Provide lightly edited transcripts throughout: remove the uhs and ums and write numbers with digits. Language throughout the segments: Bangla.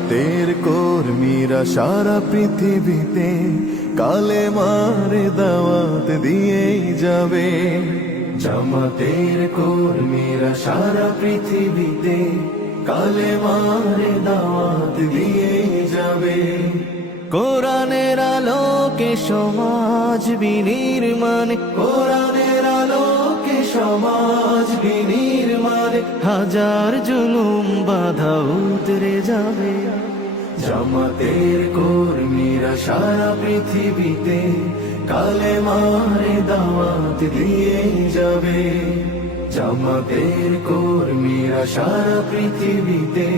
জামাতের কর্মীরা সারা পৃথিবীতে কালেমার দাওয়াত দিয়েই যাবে। জামাতের কর্মীরা সারা পৃথিবীতে কালেমার দাওয়াত দিয়েই যাবে। কোরআনের আলোকে সমাজ বিনির্মাণ, কোরআনের আলোকে সমাজ বিনির্মাণ, হাজার জুলুম বাধা উতরে যাবে। জামাতের কর্মীরা সারা পৃথিবীতে কালেমার দাওয়াত দিয়ে যাবে। জামাতের কর্মীরা সারা পৃথিবীতে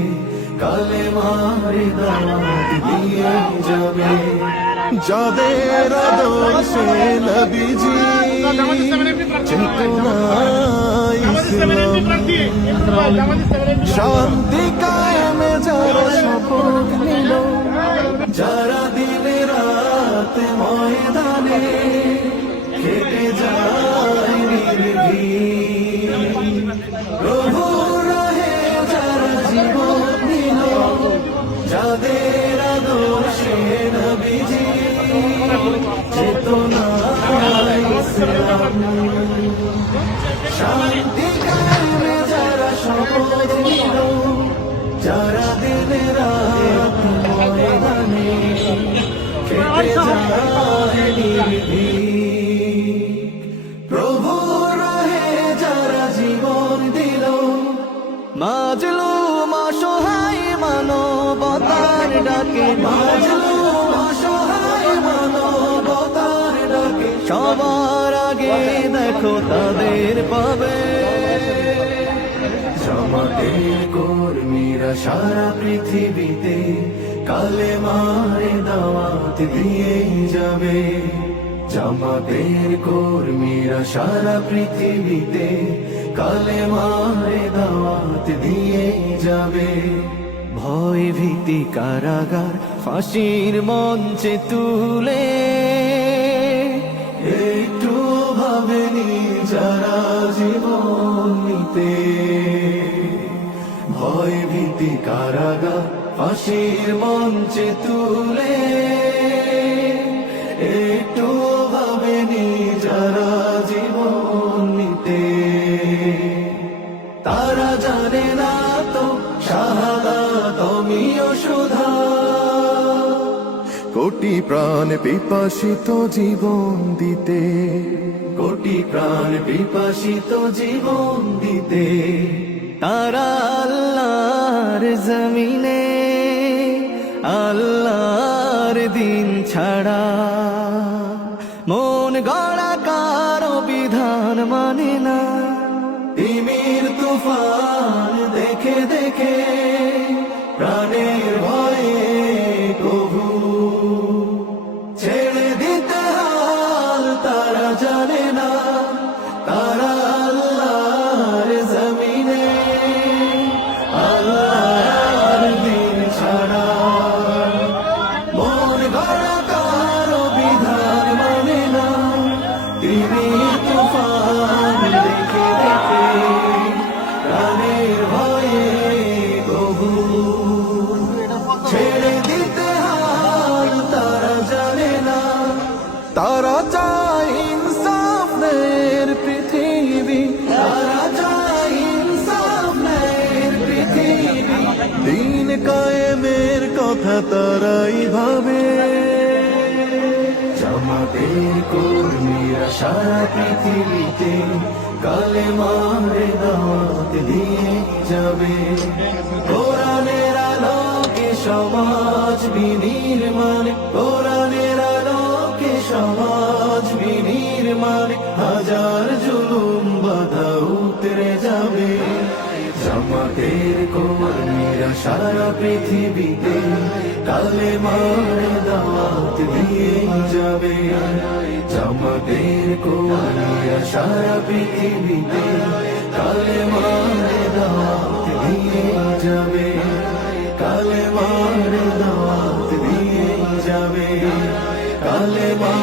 কালেমার দাওয়াত দিয়ে যাবে। যাদের আদর্শে নবীজি চেতনায় ইসলাম, শান্তি কায়েমে যারা শপথ নিল, যারা দিনে রাত ময়দানে খেটে যায় নির্ভীক, প্রভুর রাহে যারা জীবন দিল, যাদের আদর্শে নবীজি চেতনায় ইসলাম, শান্তি কায়েমে যারা শপথ নিল, যারা দিনে রাত ময়দানে খেটে যায় নির্ভীক, প্রভুর রাহে যারা জীবন দিল, মাজলুম অসহায় মানবতার ডাকে, মাজলুম অসহায় মানবতার ডাকে, সবার আগে দেখো তাদের পাবে। জামাতের কর্মীরা সারা পৃথিবীতে কালেমার দাওয়াত দিয়ে যাবে। জামাতের কর্মীরা সারা পৃথিবীতে কালেমার দাওয়াত দিয়ে যাবে। ভয় ভীতি কারাগার ফাঁসির মঞ্চে তুলে একটু ভাবেনি যারা জীবন নিতে। ভয় ভীতি কারাগার ফাঁসির মঞ্চে তুলে একটু ভাবেনি যারা জীবন নিতে। তারা জানে না তো শাহাদাত অমিয় সুধা, কোটি প্রাণ পিপাসিত জীবন দিতে, কোটি প্রাণ পিপাসিত জীবন দিতে। তারা আল্লাহর জমিনে আল্লাহর দিন ছাড়া মন গড়া কারো বিধান মানে না। তিমির তুফান দেখে দেখে প্রাণের ভয়ে কবু ছেড়ে দিতে হাল তারা জানে না। তারা আল্লাহর জমিনে আল্লাহর দিন ছাড়া মন গড়া কারো বিধান মানে না। তিমির তুফান দেখে দেখে প্রাণের ভয়ে কবু ছেড়ে দিতে হাল তারা জানে না। তারা চায় ইনসাফের পৃথিবী, তারা চায় ইনসাফের পৃথিবী, দিন কায়েমের কথা তারাই ভাবে। জামাতের কর্মীরা সারা পৃথিবীতে কালেমার দাওয়াত দিয়ে যাবে। কোরআনের আলোকে সমাজ বিনির্মাণ, কোরআনের আলোকে সমাজ বিনির্মাণ, হাজার জুলুম বাধা উতরে যাবে। জামাতের কর্মীরা সারা পৃথিবীতে কালেমার দাওয়াত দিয়ে যাবে। জামাতের কর্মীরা সারা পৃথিবীতে কালেমার দাওয়াত দিয়ে যাবে। কালেমার দাওয়াত দিয়ে যাবে। কালেমা